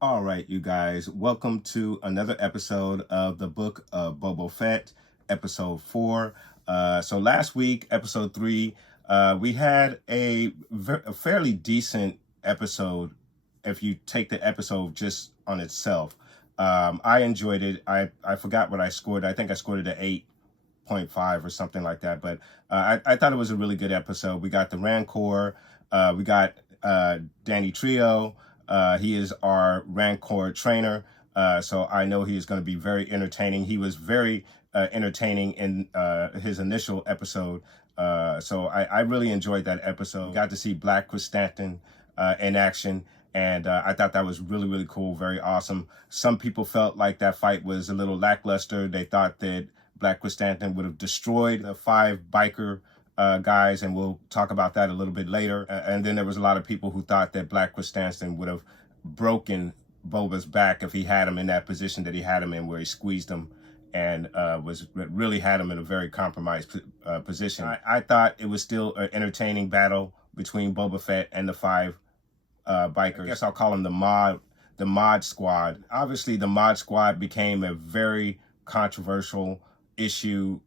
All right, you guys, welcome to another episode of the Book of Boba Fett, episode 4. So last week, episode 3, we had a fairly decent episode if you take the episode just on itself. I enjoyed it. I forgot what I scored. I think I scored it at 8.5 or something like that. But I thought it was a really good episode. We got the Rancor. We got Danny Trio. He is our Rancor trainer. So I know he is going to be very entertaining. He was very entertaining in his initial episode. So I really enjoyed that episode. Got to see Black Chrysanthemum in action. And I thought that was really, really cool. Very awesome. Some people felt like that fight was a little lackluster. They thought that Black Chrysanthemum would have destroyed the 5 biker guys, and we'll talk about that a little bit later. And then there was a lot of people who thought that Black Chrysanthemum would have broken Boba's back if he had him in that position that he had him in, where he squeezed him and really had him in a very compromised position. I thought it was still an entertaining battle between Boba Fett and the 5 bikers. I guess I'll call them the mod squad. Obviously, the mod squad became a very controversial issue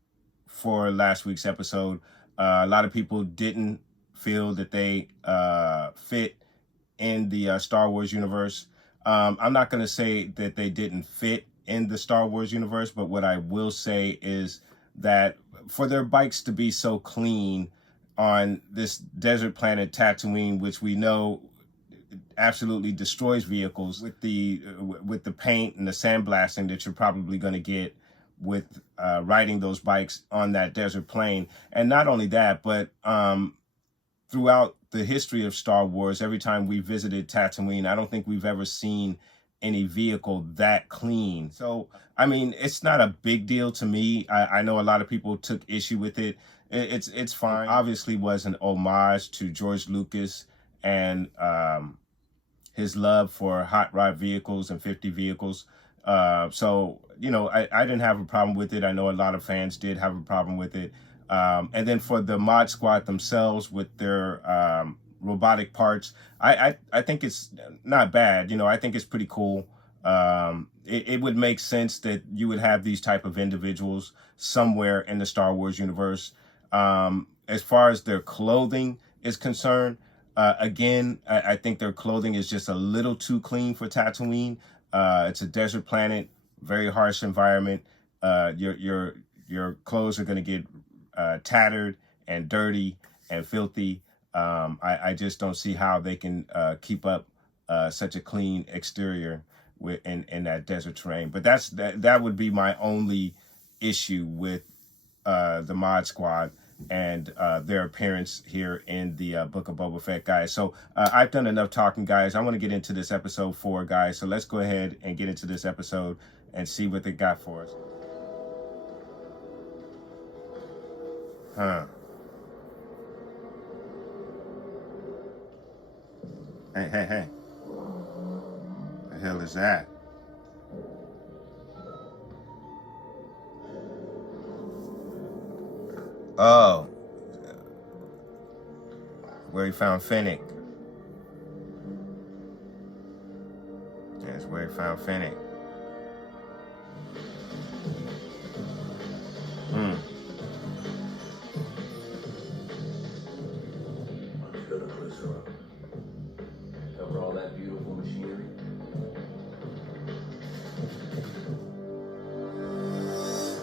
for last week's episode. A lot of people didn't feel that they fit in the Star Wars universe. I'm not going to say that they didn't fit in the Star Wars universe, but what I will say is that for their bikes to be so clean on this desert planet Tatooine, which we know absolutely destroys vehicles with the paint and the sandblasting that you're probably going to get with riding those bikes on that desert plain. And not only that, but throughout the history of Star Wars, every time we visited Tatooine, I don't think we've ever seen any vehicle that clean. So, I mean, it's not a big deal to me. I know a lot of people took issue with it. It's fine. It obviously was an homage to George Lucas and his love for hot rod vehicles and 50 vehicles. So, you know, I didn't have a problem with it. I know a lot of fans did have a problem with it. And then for the mod squad themselves with their robotic parts, I think it's not bad. You know, I think it's pretty cool. It would make sense that you would have these type of individuals somewhere in the Star Wars universe. As far as their clothing is concerned, again, I think their clothing is just a little too clean for Tatooine. It's a desert planet, very harsh environment. Your clothes are going to get tattered and dirty and filthy. I just don't see how they can keep up such a clean exterior in that desert terrain. But that would be my only issue with the mod squad and their appearance here in the Book of Boba Fett, guys. So I've done enough talking, guys. I want to get into this episode 4, guys. So let's go ahead and get into this episode and see what they got for us. Hey. The hell is that? Oh. Where he found Fennec. That's where he found Fennec. Cover all that beautiful machinery.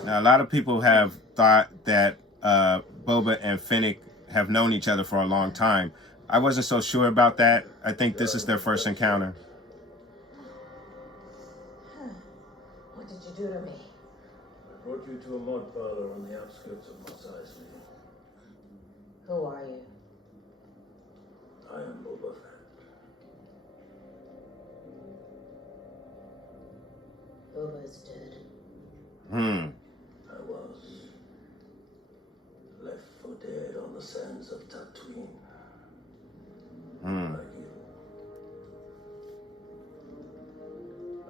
Now, a lot of people have thought that Boba and Fennec have known each other for a long time. I wasn't so sure about that. I think this is their first encounter. What did you do to me? I brought you to a mud parlor on the outskirts of Mos Eisley. Who are you? I am Boba Fett. Boba's dead. Hmm. I was left for dead on the sands of Tatooine. Hmm. Like you.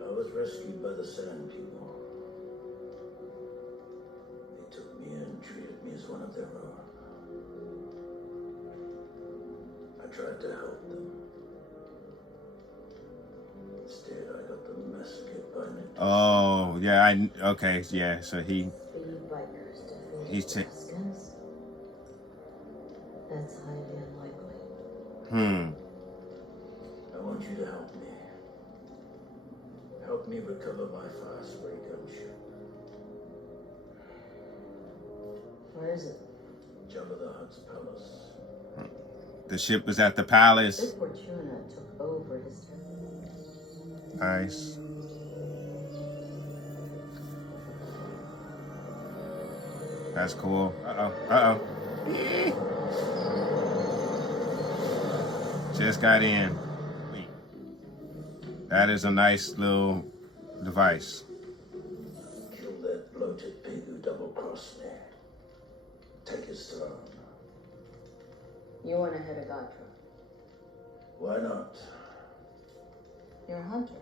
I was rescued by the Sand People. They took me in and treated me as one of their own. I tried to help them. Instead, I got them massacred by Nick. Oh, yeah. Okay. Yeah. So Speed bikers defeated He's Tuskens? That's highly unlikely. I want you to help me. Help me recover my fast ray gunship. Where is it? Jabba the Hutt's palace. The ship is at the palace. Bib Fortuna took over his territory. Nice. That's cool. Uh-oh. Just got in. That is a nice little device. Kill that bloated pig who double-crossed me. Take his throne. You want to hit a Gatra. Why not? You're a hunter.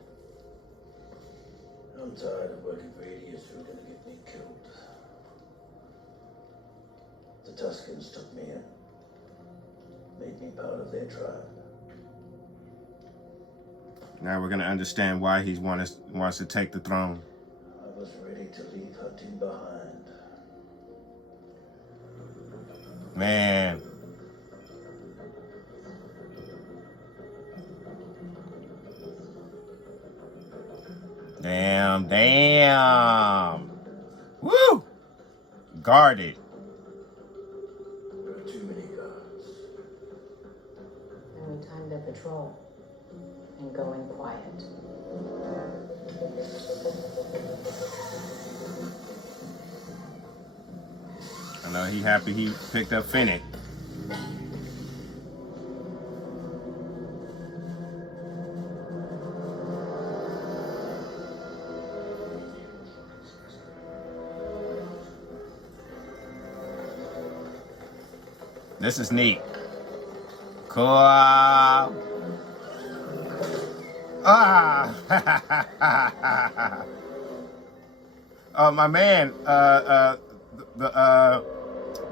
I'm tired of working for idiots who are going to get me killed. The Tuskens took me in. Made me part of their tribe. Now we're going to understand why he wants to take the throne. I was ready to leave hunting behind. Man. Damn. Woo! Guarded. There are too many guards. And we timed a patrol. And going quiet. I know he happy he picked up Finnick. This is neat. Cool. Ah! Oh, my man.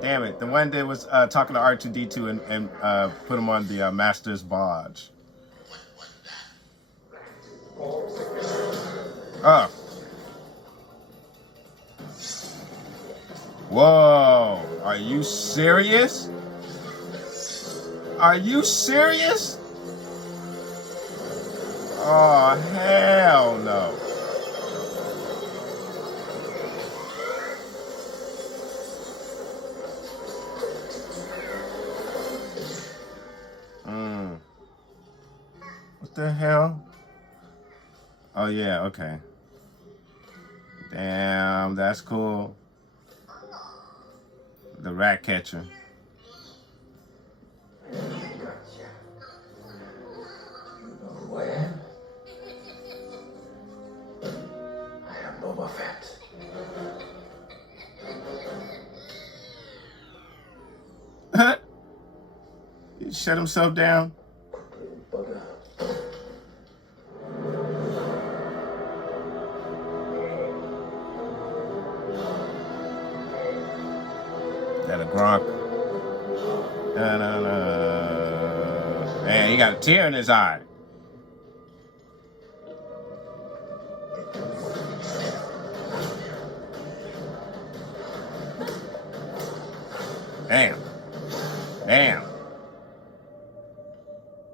Damn it. The one that was talking to R2D2 and put him on the Master's Barge. Oh. Whoa. Are you serious? Are you serious? Oh, hell no. What the hell? Oh, yeah, okay. Damn, that's cool. The rat catcher. Gotcha. You know who I am? I am Boba Fett. He shut himself down. Little bugger. That a Gronk. Man, he got a tear in his eye. Damn. Damn.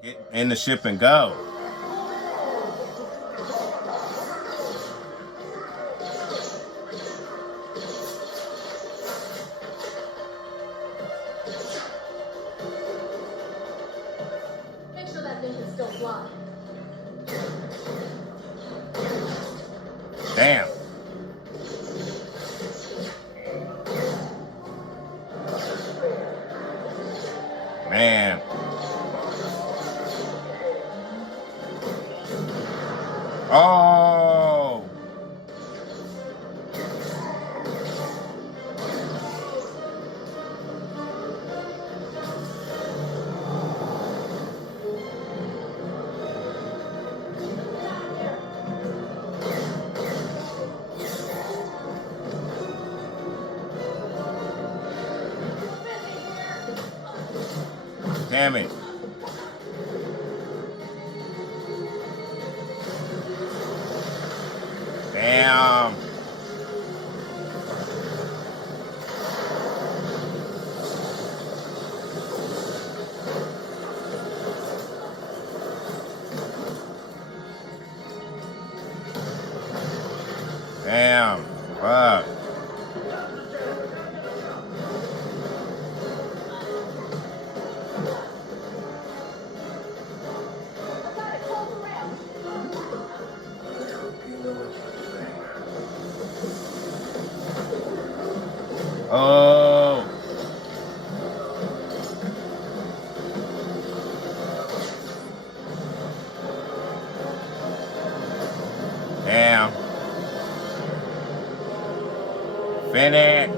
Get in the ship and go. Make sure that thing can still fly. Damn. Man. Oh. Damn it. Damn. Damn. Fuck. Oh. Damn. Finish.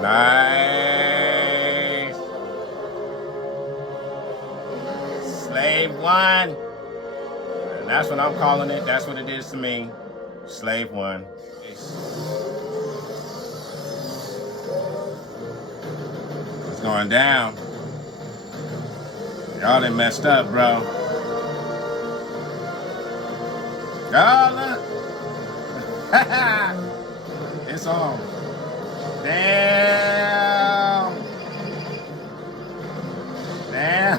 Nice. Slave one. And that's what I'm calling it. That's what it is to me. Slave one. It's going down. Y'all done messed up, bro. Y'all look. It's on. Damn. Damn.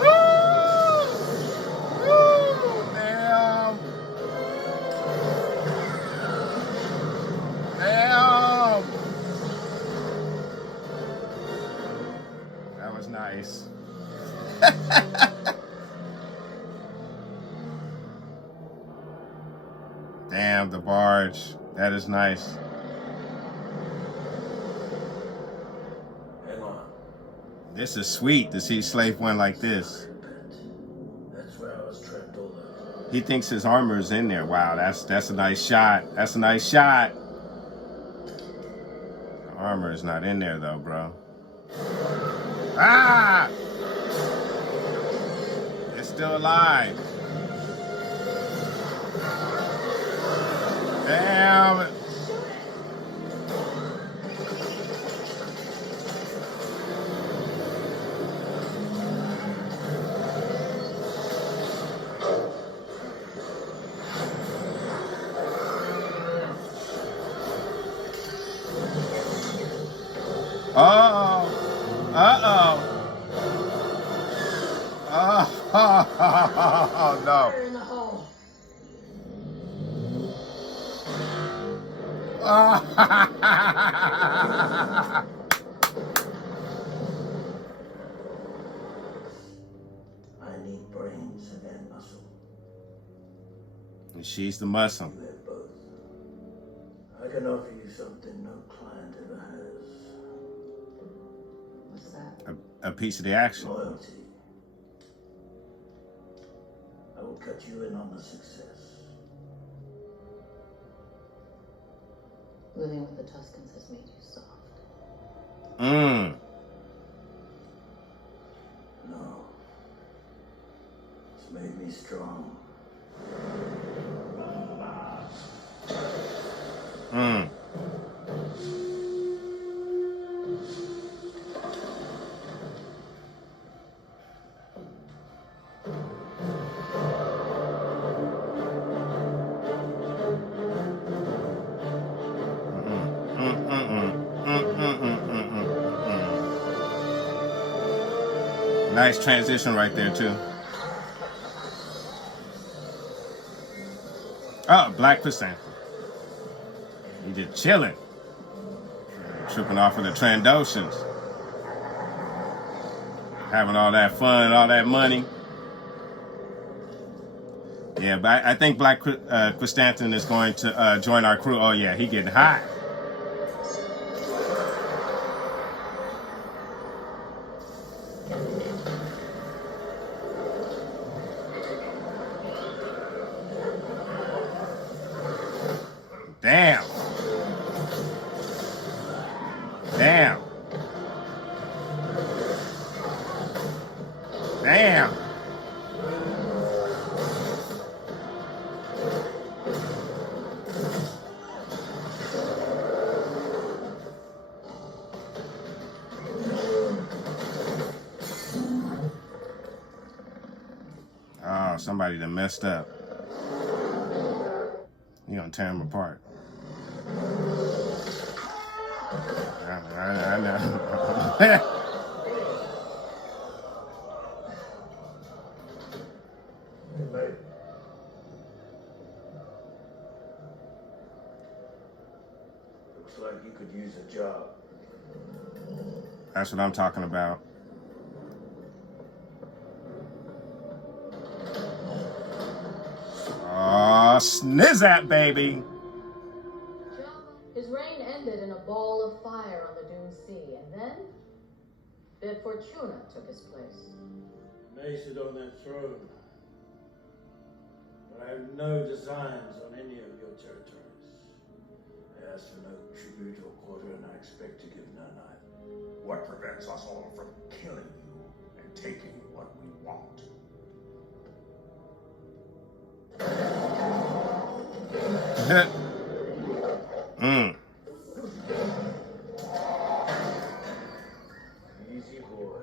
Woo! Woo! Damn. Damn. That was nice. Damn, the barge. That is nice. Hang on. This is sweet to see Slave One like this. That's where I was trapped all over. He thinks his armor is in there. Wow, that's a nice shot. That's a nice shot. The armor is not in there though, bro. Ah! It's still alive. Damn it. Uh-oh. Uh-oh. Oh, no. Fire in the hole. I need brains and muscle. And she's the muscle. You have both. I can offer you something no client ever has. What's that? A piece of the action. Loyalty. I will cut you in on the success. Living with the Tuscans has made you soft. Mmm. No. It's made me strong. Mmm. Nice transition right there, too. Oh, Black Chrysanthemum. He just chilling. Tripping off of the Trandoshans. Having all that fun and all that money. Yeah, but I think Black Chrysanthemum is going to join our crew. Oh, yeah, he getting hot. Damn. Damn. Damn. somebody that messed up. You gonna tear him apart. I know. Hey, mate. Looks like you could use a job. That's what I'm talking about. Oh, snizzat, baby. His reign ended in a ball of fire on the Dune Sea, and then Bib Fortuna took his place. May sit on that throne, but I have no designs on any of your territories. I ask for no tribute or quarter, and I expect to give none either. What prevents us all from killing you and taking what we want? Easy, boy.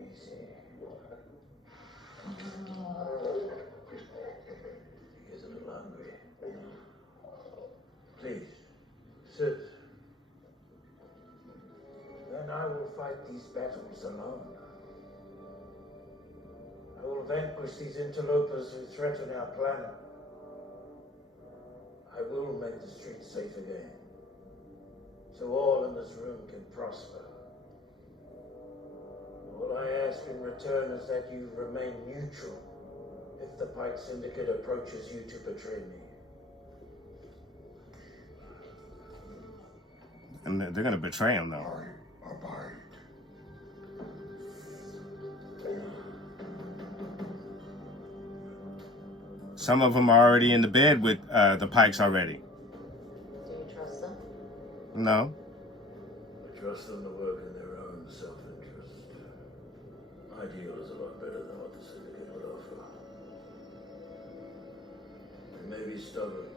Easy. He gets a little hungry. Please, sit. Then I will fight these battles alone. I will vanquish these interlopers who threaten our planet. I will make the streets safe again, so all in this room can prosper. All I ask in return is that you remain neutral if the Pike Syndicate approaches you to betray me. And they're gonna betray him, though. I abide. Some of them are already in the bed with the Pikes already. Do you trust them? No. I trust them to work in their own self-interest. My deal is a lot better than what the Syndicate would offer. They may be stubborn.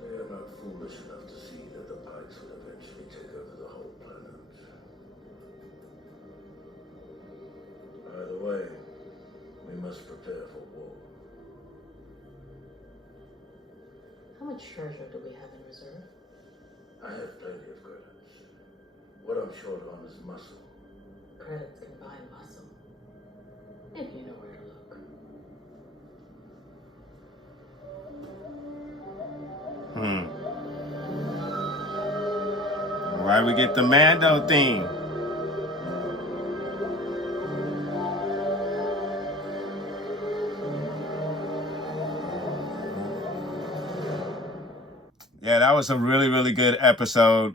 They are not foolish enough to see that the Pikes would eventually take over the whole planet. Either way, we must prepare for war. How much treasure do we have in reserve? I have plenty of credits. What I'm short on is muscle. Credits can buy muscle, if you know where to look. Why we get the Mando theme? Yeah, that was a really, really good episode.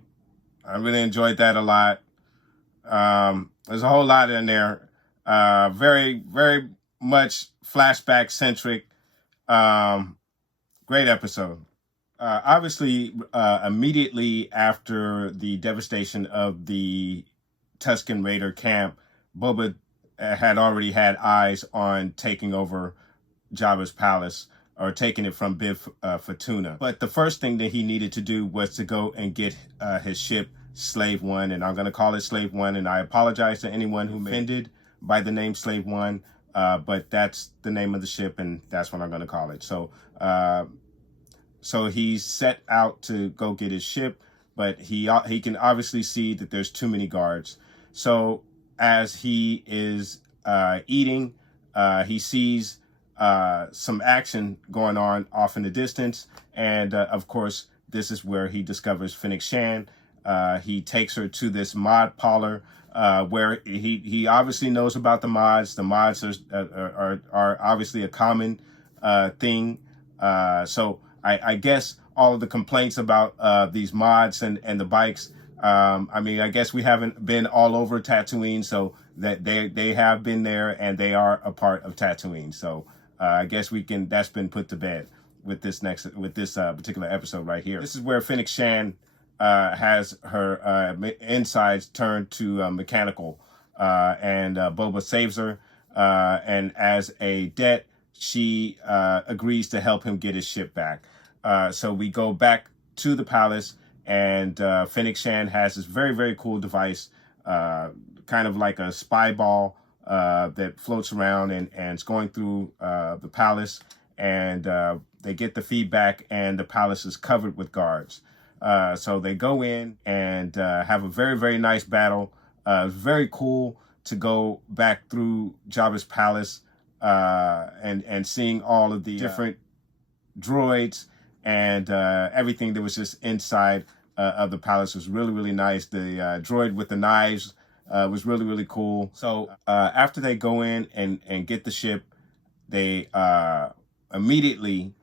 I really enjoyed that a lot. There's a whole lot in there. Very, very much flashback centric. Great episode. Obviously, immediately after the devastation of the Tusken Raider camp, Boba had already had eyes on taking over Jabba's palace, or taking it from Bib Fortuna. But the first thing that he needed to do was to go and get his ship, Slave One, and I'm going to call it Slave One, and I apologize to anyone who offended by the name Slave One, but that's the name of the ship, and that's what I'm going to call it. So he's set out to go get his ship, but he can obviously see that there's too many guards. So as he is eating, he sees some action going on off in the distance, and of course this is where he discovers Fennec Shand. He takes her to this mod parlor where he obviously knows about the mods. The mods are obviously a common thing. So I guess all of the complaints about these mods and the bikes, I mean, I guess we haven't been all over Tatooine, so that they have been there and they are a part of Tatooine. So I guess that's been put to bed with this particular episode right here. This is where Fennec Shand has her insides turned to mechanical, and Boba saves her, and as a debt, she agrees to help him get his ship back. So we go back to the palace, and Fennec Shand has this very, very cool device, kind of like a spy ball, that floats around and it's going through the palace, and they get the feedback, and the palace is covered with guards. So they go in and have a very, very nice battle. Very cool to go back through Jabba's palace and seeing all of the different droids and everything that was just inside of the palace was really, really nice. The droid with the knives was really, really cool. So after they go in and get the ship, they immediately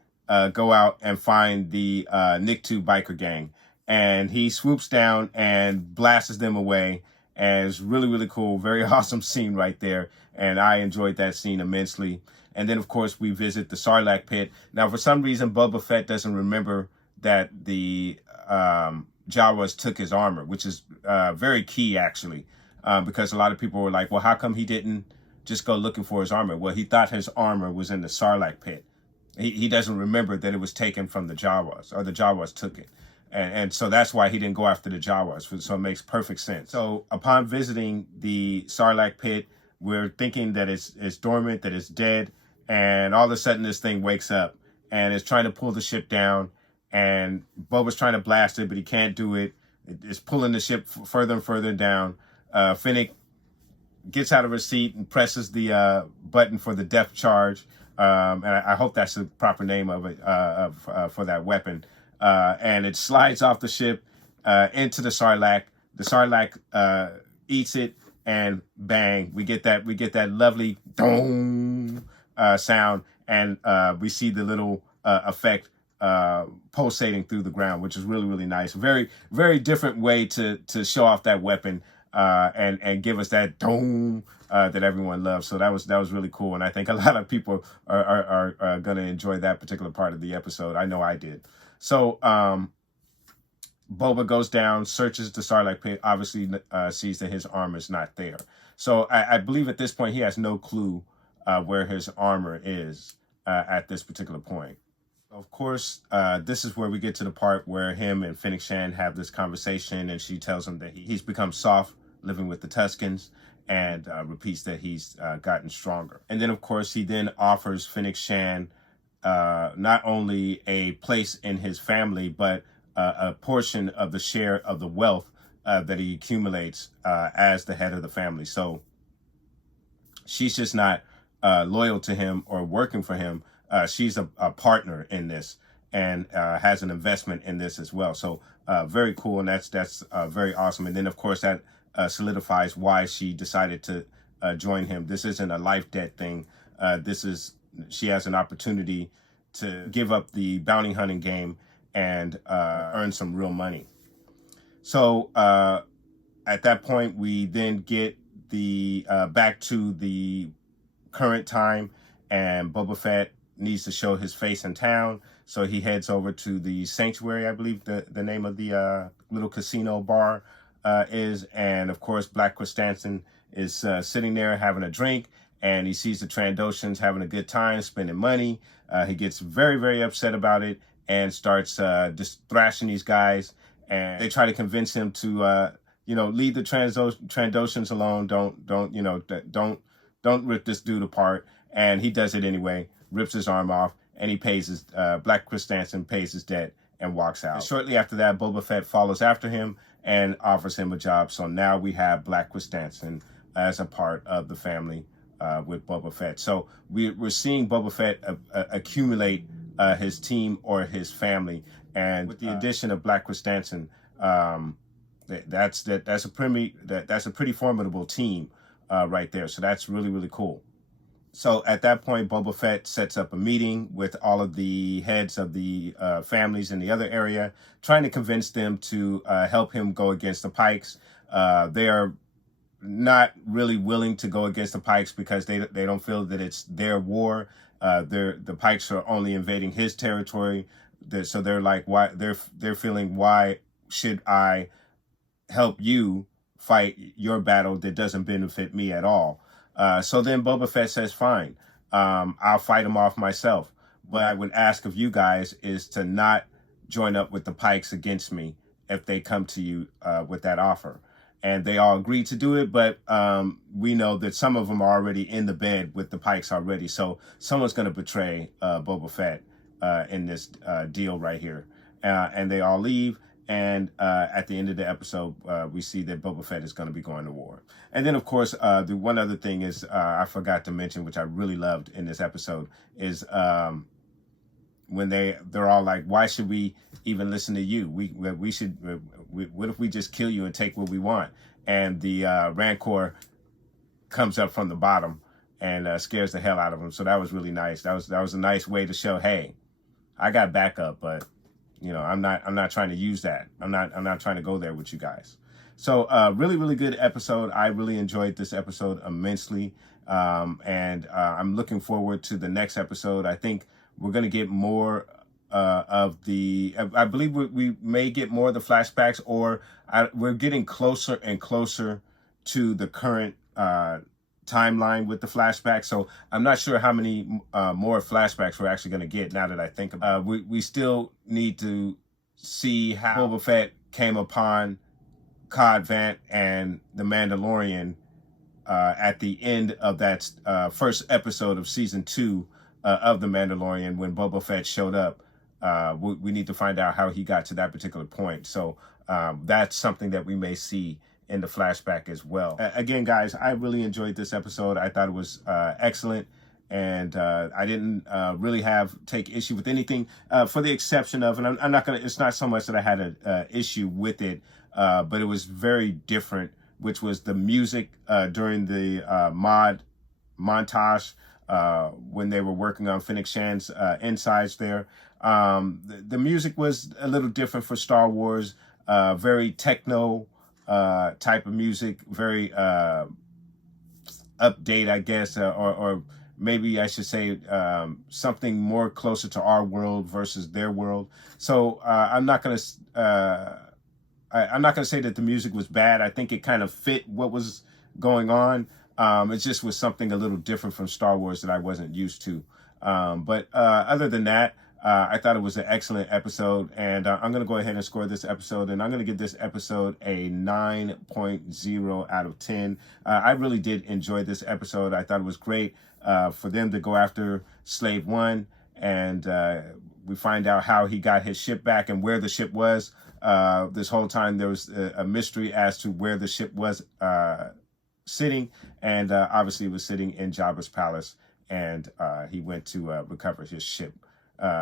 go out and find the Nikto biker gang. And he swoops down and blasts them away. And it's really, really cool. Very awesome scene right there. And I enjoyed that scene immensely. And then, of course, we visit the Sarlacc pit. Now, for some reason, Boba Fett doesn't remember that the Jawas took his armor, which is very key, actually. Because a lot of people were like, well, how come he didn't just go looking for his armor? Well, he thought his armor was in the Sarlacc pit. He doesn't remember that it was taken from the Jawas, or the Jawas took it. And so that's why he didn't go after the Jawas. So it makes perfect sense. So upon visiting the Sarlacc pit, we're thinking that it's dormant, that it's dead. And all of a sudden this thing wakes up and is trying to pull the ship down. And Boba's trying to blast it, but he can't do it. It's pulling the ship further and further down. Finnick gets out of her seat and presses the button for the depth charge. And I hope that's the proper name of it for that weapon. And it slides off the ship into the Sarlacc. The Sarlacc eats it, and bang, we get that lovely dong sound, and we see the little effect pulsating through the ground, which is really, really nice. Very, very different way to show off that weapon and give us that dong that everyone loves. So that was really cool, and I think a lot of people are going to enjoy that particular part of the episode. I know I did. So Boba goes down, searches the Sarlacc pit, obviously sees that his armor is not there. So I believe at this point he has no clue where his armor is at this particular point. Of course, this is where we get to the part where him and Fennec Shand have this conversation, and she tells him that he's become soft living with the Tuskens, and repeats that he's gotten stronger. And then, of course, he then offers Fennec Shand not only a place in his family, but a portion of the share of the wealth that he accumulates as the head of the family. So she's just not loyal to him or working for him. She's a partner in this and has an investment in this as well. So very cool, and that's very awesome. And then, of course, that solidifies why she decided to join him. This isn't a life debt thing. She has an opportunity to give up the bounty hunting game and earn some real money. So at that point, we then get the back to the current time, and Boba Fett needs to show his face in town. So he heads over to the Sanctuary, I believe the name of the little casino bar is. And of course, Black Krrsantan is sitting there having a drink, and he sees the Trandoshans having a good time, spending money. He gets very, very upset about it and starts just thrashing these guys. And they try to convince him to, leave the Trandoshans alone. Don't rip this dude apart. And he does it anyway, rips his arm off, and he pays his, Black Krrsantan pays his debt and walks out. And shortly after that, Boba Fett follows after him and offers him a job. So now we have Black Krrsantan as a part of the family with Boba Fett. So we're seeing Boba Fett accumulate his team or his family, and with the addition of Black Krrsantan, that's a pretty formidable team right there. So that's really, really cool. So at that point, Boba Fett sets up a meeting with all of the heads of the families in the other area, trying to convince them to help him go against the Pikes. They are not really willing to go against the Pikes because they don't feel that it's their war. The Pikes are only invading his territory. So they're like, why? They're feeling, why should I help you fight your battle that doesn't benefit me at all? So then Boba Fett says, fine, I'll fight him off myself. What I would ask of you guys is to not join up with the Pikes against me if they come to you with that offer. and they all agreed to do it. But we know that some of them are already in the bed with the Pikes already. So someone's going to betray Boba Fett in this deal right here. And they all leave. And at the end of the episode, we see that Boba Fett is going to be going to war. And then, of course, the one other thing is I forgot to mention, which I really loved in this episode, is when they're all like, why should we even listen to you? We should, what if we just kill you and take what we want? And the Rancor comes up from the bottom and scares the hell out of him. So that was really nice. That was a nice way to show, hey, I got backup, but you know, I'm not trying to use that. I'm not trying to go there with you guys. So really, really good episode. I really enjoyed this episode immensely. And I'm looking forward to the next episode. I think we're going to get more of the, I believe we may get more of the flashbacks, or we're getting closer and closer to the current timeline with the flashbacks. So I'm not sure how many more flashbacks we're actually going to get now that I think about it. We still need to see how Boba Fett came upon Cod Vanth and the Mandalorian at the end of that first episode of season 2 of The Mandalorian, when Boba Fett showed up. We need to find out how he got to that particular point. So that's something that we may see in the flashback as well. Again, guys, I really enjoyed this episode. I thought it was excellent. And I didn't really take issue with anything, for the exception of, and I'm not gonna, it's not so much that I had an issue with it, but it was very different, which was the music during the montage when they were working on Fennec Shan's insides there. The music was a little different for Star Wars, very techno type of music, very update, I guess, or maybe I should say something more closer to our world versus their world. So I'm not gonna say that the music was bad. I think it kind of fit what was going on. It just was something a little different from Star Wars that I wasn't used to. But other than that, I thought it was an excellent episode, and I'm going to go ahead and score this episode, and I'm going to give this episode a 9.0 out of 10. I really did enjoy this episode. I thought it was great for them to go after Slave One, and we find out how he got his ship back and where the ship was. This whole time there was a mystery as to where the ship was sitting, and obviously it was sitting in Jabba's palace, and he went to recover his ship.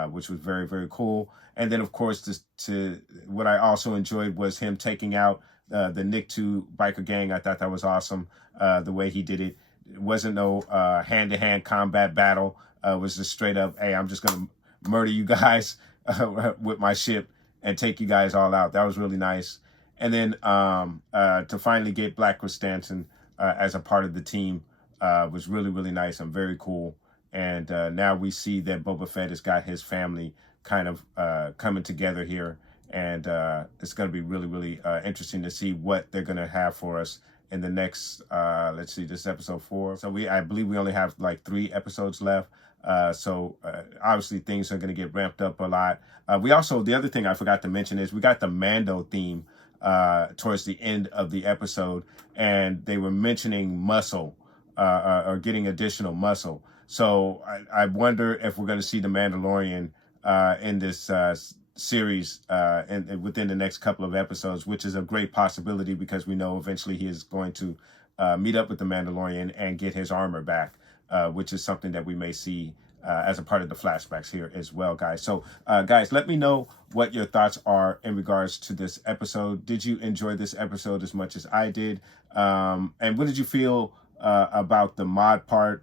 Which was very, very cool. And then, of course, what I also enjoyed was him taking out the Nikto biker gang. I thought that was awesome, the way he did it. It wasn't no hand-to-hand combat battle. It was just straight up, hey, I'm just going to murder you guys with my ship and take you guys all out. That was really nice. And then to finally get Black Krrsantan as a part of the team was really, really nice and very cool. And now we see that Boba Fett has got his family kind of coming together here. And it's going to be really, really interesting to see what they're going to have for us in the next, let's see, this episode 4. So I believe we only have like 3 episodes left. So obviously things are going to get ramped up a lot. We also, the other thing I forgot to mention is we got the Mando theme towards the end of the episode. And they were mentioning muscle or getting additional muscle. So I wonder if we're going to see the Mandalorian in this series within the next couple of episodes, which is a great possibility because we know eventually he is going to meet up with the Mandalorian and get his armor back, which is something that we may see as a part of the flashbacks here as well, guys. So, guys, let me know what your thoughts are in regards to this episode. Did you enjoy this episode as much as I did? And what did you feel about the mod part?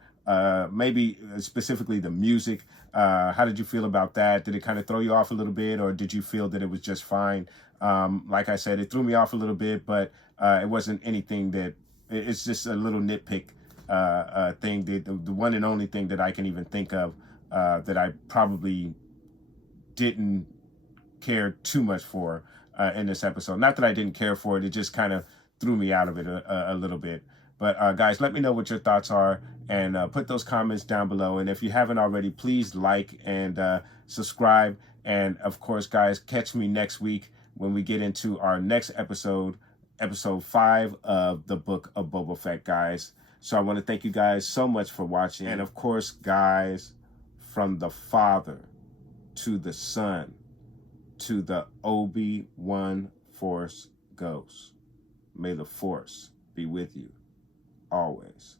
Maybe specifically the music. How did you feel about that? Did it kind of throw you off a little bit, or did you feel that it was just fine? Like I said, it threw me off a little bit, but it wasn't anything that, it's just a little nitpick thing. The one and only thing that I can even think of that I probably didn't care too much for in this episode. Not that I didn't care for it, it just kind of threw me out of it a little bit. But guys, let me know what your thoughts are, and put those comments down below. And if you haven't already, please like and subscribe. And of course, guys, catch me next week when we get into our next episode, episode 5 of the Book of Boba Fett, guys. So I want to thank you guys so much for watching. And of course, guys, from the Father to the Son to the Obi-Wan Force Ghost, may the Force be with you always.